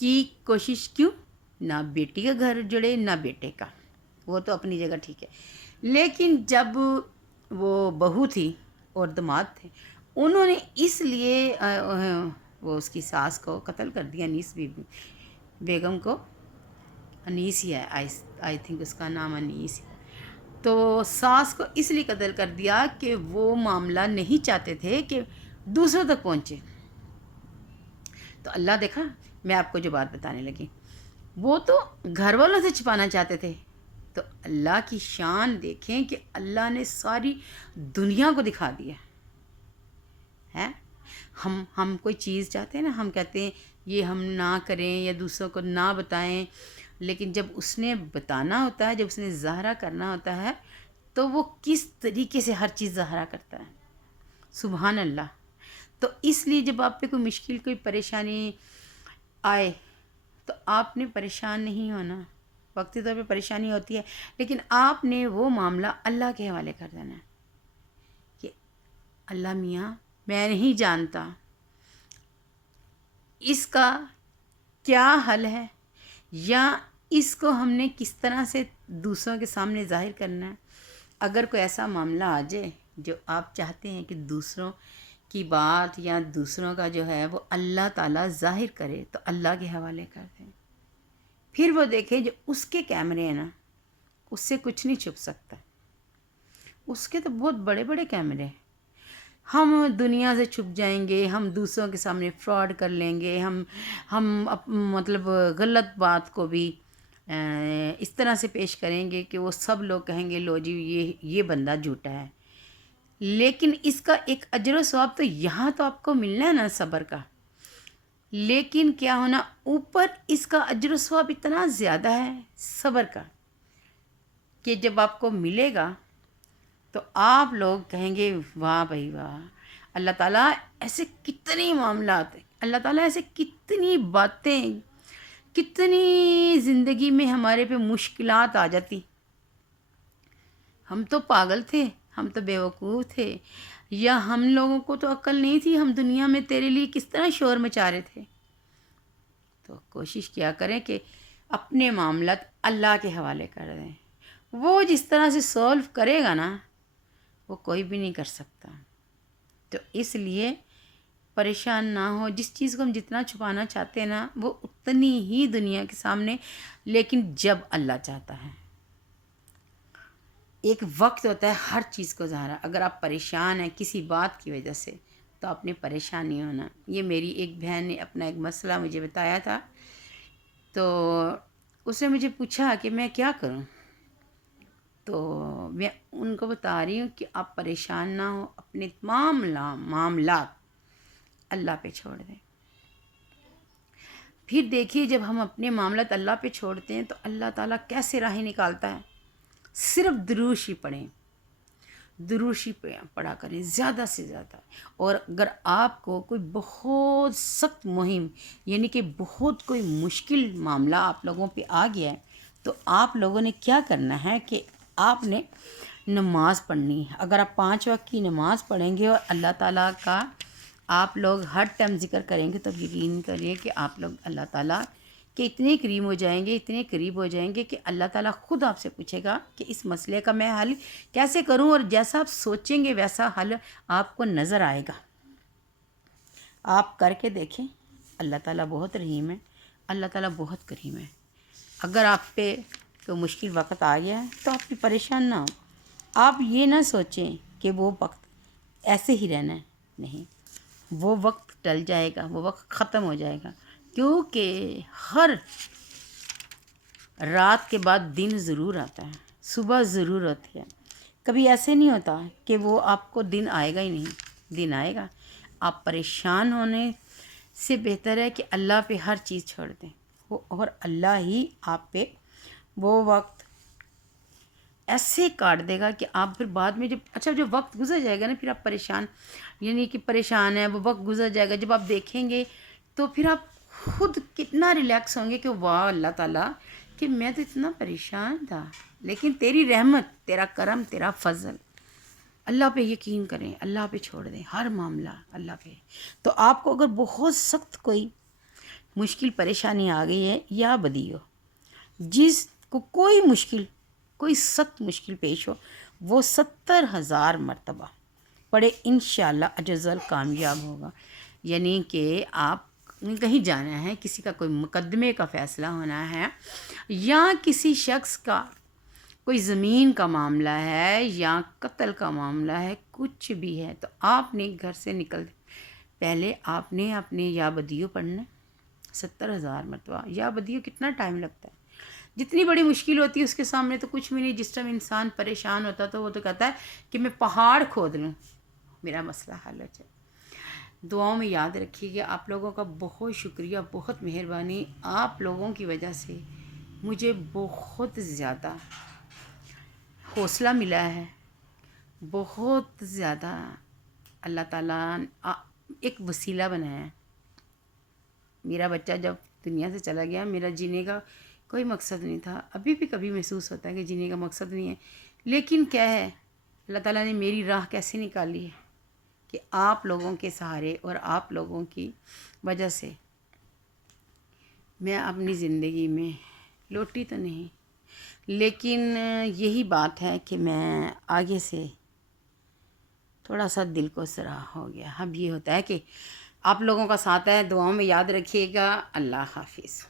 کی کوشش کیوں؟ نہ بیٹی کا گھر جڑے نہ بیٹے کا، وہ تو اپنی جگہ ٹھیک ہے، لیکن جب وہ بہو تھی اور داماد تھے، انہوں نے اس لیے وہ اس کی ساس کو قتل کر دیا، انیس بیگم کو، انیس ہی ہے، آئی تھنک اس کا نام انیس ہے، تو ساس کو اس لیے قتل کر دیا کہ وہ معاملہ نہیں چاہتے تھے کہ دوسروں تک پہنچے۔ تو اللہ دیکھا، میں آپ کو جو بات بتانے لگی، وہ تو گھر والوں سے چھپانا چاہتے تھے، تو اللہ کی شان دیکھیں کہ اللہ نے ساری دنیا کو دکھا دیا ہے۔ ہم کوئی چیز چاہتے ہیں نا، ہم کہتے ہیں یہ ہم نہ کریں یا دوسروں کو نہ بتائیں، لیکن جب اس نے بتانا ہوتا ہے، جب اس نے ظاہرہ کرنا ہوتا ہے، تو وہ کس طریقے سے ہر چیز ظاہرہ کرتا ہے، سبحان اللہ۔ تو اس لیے جب آپ پہ کوئی مشکل، کوئی پریشانی آئے تو آپ نے پریشان نہیں ہونا، وقتی طور پہ پریشانی ہوتی ہے، لیکن آپ نے وہ معاملہ اللہ کے حوالے کر دینا ہے کہ اللہ میاں میں نہیں جانتا اس کا کیا حل ہے، یا اس کو ہم نے کس طرح سے دوسروں کے سامنے ظاہر کرنا ہے۔ اگر کوئی ایسا معاملہ آ جائے جو آپ چاہتے ہیں کہ دوسروں کی بات یا دوسروں کا جو ہے وہ اللہ تعالیٰ ظاہر کرے، تو اللہ کے حوالے کر دیں، پھر وہ دیکھیں جو اس کے کیمرے ہیں نا، اس سے کچھ نہیں چھپ سکتا، اس کے تو بہت بڑے بڑے کیمرے ہیں۔ ہم دنیا سے چھپ جائیں گے، ہم دوسروں کے سامنے فراڈ کر لیں گے، ہم مطلب غلط بات کو بھی اس طرح سے پیش کریں گے کہ وہ سب لوگ کہیں گے لو جی یہ بندہ جھوٹا ہے، لیکن اس کا ایک اجر و ثواب تو یہاں تو آپ کو ملنا ہے نا صبر کا، لیکن کیا ہونا اوپر اس کا اجر و ثواب اتنا زیادہ ہے صبر کا کہ جب آپ کو ملے گا تو آپ لوگ کہیں گے واہ بھائی واہ، اللہ تعالیٰ ایسے کتنے معاملات ہیں، اللہ تعالیٰ ایسے کتنی باتیں، کتنی زندگی میں ہمارے پہ مشکلات آ جاتی، ہم تو پاگل تھے، ہم تو بیوقوف تھے، یا ہم لوگوں کو تو عقل نہیں تھی، ہم دنیا میں تیرے لیے کس طرح شور مچا رہے تھے۔ تو کوشش کیا کریں کہ اپنے معاملات اللہ کے حوالے کر دیں، وہ جس طرح سے سولو کرے گا نا، وہ کوئی بھی نہیں کر سکتا۔ تو اس لیے پریشان نہ ہو، جس چیز کو ہم جتنا چھپانا چاہتے ہیں نا، وہ اتنی ہی دنیا کے سامنے، لیکن جب اللہ چاہتا ہے، ایک وقت ہوتا ہے ہر چیز کو ظاہر۔ اگر آپ پریشان ہیں کسی بات کی وجہ سے تو آپ نے پریشان نہیں ہونا۔ یہ میری ایک بہن نے اپنا ایک مسئلہ مجھے بتایا تھا، تو اس نے مجھے پوچھا کہ میں کیا کروں، تو میں ان کو بتا رہی ہوں کہ آپ پریشان نہ ہوں، اپنے تمام معاملات اللہ پہ چھوڑ دیں۔ پھر دیکھیے جب ہم اپنے معاملات اللہ پہ چھوڑتے ہیں تو اللہ تعالیٰ کیسے راہیں نکالتا ہے۔ صرف دروشی پڑھیں، دروشی پڑھا کریں زیادہ سے زیادہ، اور اگر آپ کو کوئی بہت سخت مہم، یعنی کہ بہت کوئی مشکل معاملہ آپ لوگوں پہ آ گیا ہے، تو آپ لوگوں نے کیا کرنا ہے کہ آپ نے نماز پڑھنی ہے۔ اگر آپ 5 وقت کی نماز پڑھیں گے اور اللہ تعالیٰ کا آپ لوگ ہر ٹائم ذکر کریں گے، تو یقین کریے کہ آپ لوگ اللہ تعالیٰ کہ اتنے قریب ہو جائیں گے، اتنے قریب ہو جائیں گے کہ اللہ تعالیٰ خود آپ سے پوچھے گا کہ اس مسئلے کا میں حل کیسے کروں، اور جیسا آپ سوچیں گے ویسا حل آپ کو نظر آئے گا۔ آپ کر کے دیکھیں، اللہ تعالیٰ بہت رحیم ہے، اللہ تعالیٰ بہت کریم ہے۔ اگر آپ پہ کوئی مشکل وقت آ گیا ہے تو آپ بھی پریشان نہ ہو، آپ یہ نہ سوچیں کہ وہ وقت ایسے ہی رہنا ہے، نہیں، وہ وقت ٹل جائے گا، وہ وقت ختم ہو جائے گا، کیونکہ ہر رات کے بعد دن ضرور آتا ہے، صبح ضرور ہوتی ہے، کبھی ایسے نہیں ہوتا کہ وہ آپ کو دن آئے گا ہی نہیں، دن آئے گا۔ آپ پریشان ہونے سے بہتر ہے کہ اللہ پہ ہر چیز چھوڑ دیں، اور اللہ ہی آپ پہ وہ وقت ایسے کاٹ دے گا کہ آپ پھر بعد میں جب وقت گزر جائے گا نا، پھر آپ پریشان، یعنی کہ پریشان ہے، وہ وقت گزر جائے گا، جب آپ دیکھیں گے تو پھر آپ خود کتنا ریلیکس ہوں گے کہ واہ اللہ تعالیٰ کہ میں تو اتنا پریشان تھا، لیکن تیری رحمت، تیرا کرم، تیرا فضل۔ اللہ پہ یقین کریں، اللہ پہ چھوڑ دیں ہر معاملہ، اللہ پہ۔ تو آپ کو اگر بہت سخت کوئی مشکل پریشانی آ گئی ہے یا بدی ہو، جس کو کوئی مشکل، کوئی سخت مشکل پیش ہو، وہ 70,000 مرتبہ پڑھے، انشاءاللہ اجزل کامیاب ہوگا۔ یعنی کہ آپ کہیں جانا ہے، کسی کا کوئی مقدمے کا فیصلہ ہونا ہے، یا کسی شخص کا کوئی زمین کا معاملہ ہے یا قتل کا معاملہ ہے، کچھ بھی ہے، تو آپ نے گھر سے نکل پہلے آپ نے اپنے یا بدیو پڑھنا 70,000 مرتبہ۔ یا بدیو کتنا ٹائم لگتا ہے، جتنی بڑی مشکل ہوتی ہے اس کے سامنے تو کچھ بھی نہیں۔ جس ٹائم انسان پریشان ہوتا تو وہ تو کہتا ہے کہ میں پہاڑ کھود لوں، میرا مسئلہ حل ہو جائے۔ دعاؤں میں یاد رکھیے کہ آپ لوگوں کا بہت شکریہ، بہت مہربانی۔ آپ لوگوں کی وجہ سے مجھے بہت زیادہ حوصلہ ملا ہے، بہت زیادہ اللہ تعالیٰ ایک وسیلہ بنایا ہے۔ میرا بچہ جب دنیا سے چلا گیا، میرا جینے کا کوئی مقصد نہیں تھا، ابھی بھی کبھی محسوس ہوتا ہے کہ جینے کا مقصد نہیں ہے، لیکن کیا ہے، اللہ تعالیٰ نے میری راہ کیسے نکالی ہے کہ آپ لوگوں کے سہارے اور آپ لوگوں کی وجہ سے میں اپنی زندگی میں لوٹی تو نہیں، لیکن یہی بات ہے کہ میں آگے سے تھوڑا سا دل کو سراہ ہو گیا۔ اب یہ ہوتا ہے کہ آپ لوگوں کا ساتھ ہے، دعاؤں میں یاد رکھیے گا۔ اللہ حافظ۔